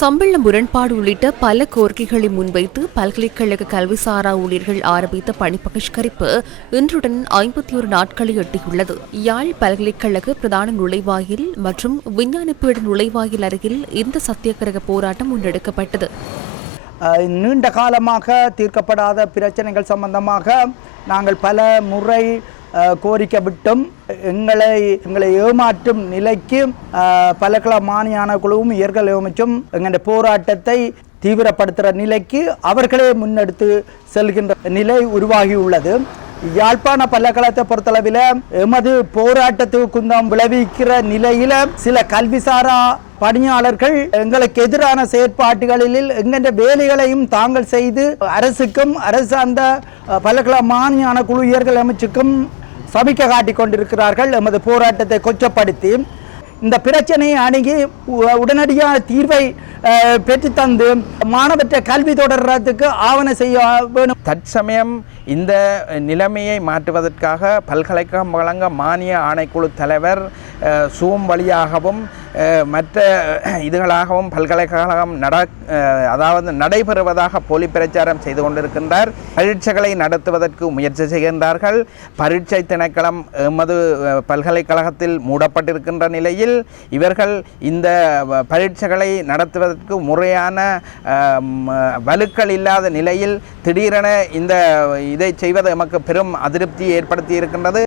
சம்பள முரண்பாடு உள்ளிட்ட பல கோரிக்கைகளை முன்வைத்து பல்கலைக்கழக கல்விசாரா ஊழியர்கள் ஆரம்பித்த பணி பகிஷ்கரிப்பு இன்றுடன் ஐம்பத்தி ஒரு நாட்களை எட்டியுள்ளது. யாழ் பல்கலைக்கழக பிரதான நுழைவாயில் மற்றும் விஞ்ஞான பீட நுழைவாயில் அருகில் இந்த சத்தியாகிரக போராட்டம் முன்னெடுக்கப்பட்டது. நீண்ட காலமாக தீர்க்கப்படாத பிரச்சனைகள் சம்பந்தமாக நாங்கள் பல முறை கோரிக்கை விட்டும் எங்களை எங்களை ஏமாற்றும் நிலைக்கு பலகல மானியான குழுவும் இயற்கை அமைச்சும் எங்களுடைய போராட்டத்தை தீவிரப்படுத்துகிற நிலைக்கு அவர்களே முன்னெடுத்து செல்கின்ற நிலை உருவாகியுள்ளது யாழ்ப்பாண பல்கலைக்கழகத்தை பொறுத்தளவில் எமது போராட்டத்துக்கு குந்தம் விளைவிக்கிற நிலையில சில கல்விசாரா பணியாளர்கள் எங்களுக்கு எதிரான செயற்பாட்டுகளில் எங்கென்ற வேலைகளையும் தாங்கள் செய்து அரசுக்கும் அரசு அந்த பல்கலை மானியான குழு இயற்கை அமைச்சுக்கும் சமிக்க காட்டி கொண்டிருக்கிறார்கள் எமது போராட்டத்தை கொச்சப்படுத்தி இந்த பிரச்சனையை அணுகி உ- உடனடியான தீர்வை பெற்றுத்தந்து மாணவற்றை கல்வி தொடர்றதுக்கு ஆவண செய்ய வேணும். தற்சமயம் இந்த நிலைமையை மாற்றுவதற்காக பல்கலைக்கழகம் வழங்க மானிய ஆணைக்குழு தலைவர் சூம் வழியாகவும் மற்ற இதுகளாகவும் பல்கலைக்கழகம் நட அதாவது நடைபெறுவதாக போலி பிரச்சாரம் செய்து கொண்டிருக்கின்றார். பரீட்சைகளை நடத்துவதற்கு முயற்சி செய்கின்றார்கள். பரீட்சை திணைக்களம் எமது பல்கலைக்கழகத்தில் மூடப்பட்டிருக்கின்ற நிலையில் இவர்கள் இந்த பரீட்சைகளை நடத்துவதற்கு முறையான வலுக்கள் இல்லாத நிலையில் திடீரென இந்த இதை செய்வது எமக்கு பெரும் அதிருப்தியை ஏற்படுத்தி இருக்கின்றது.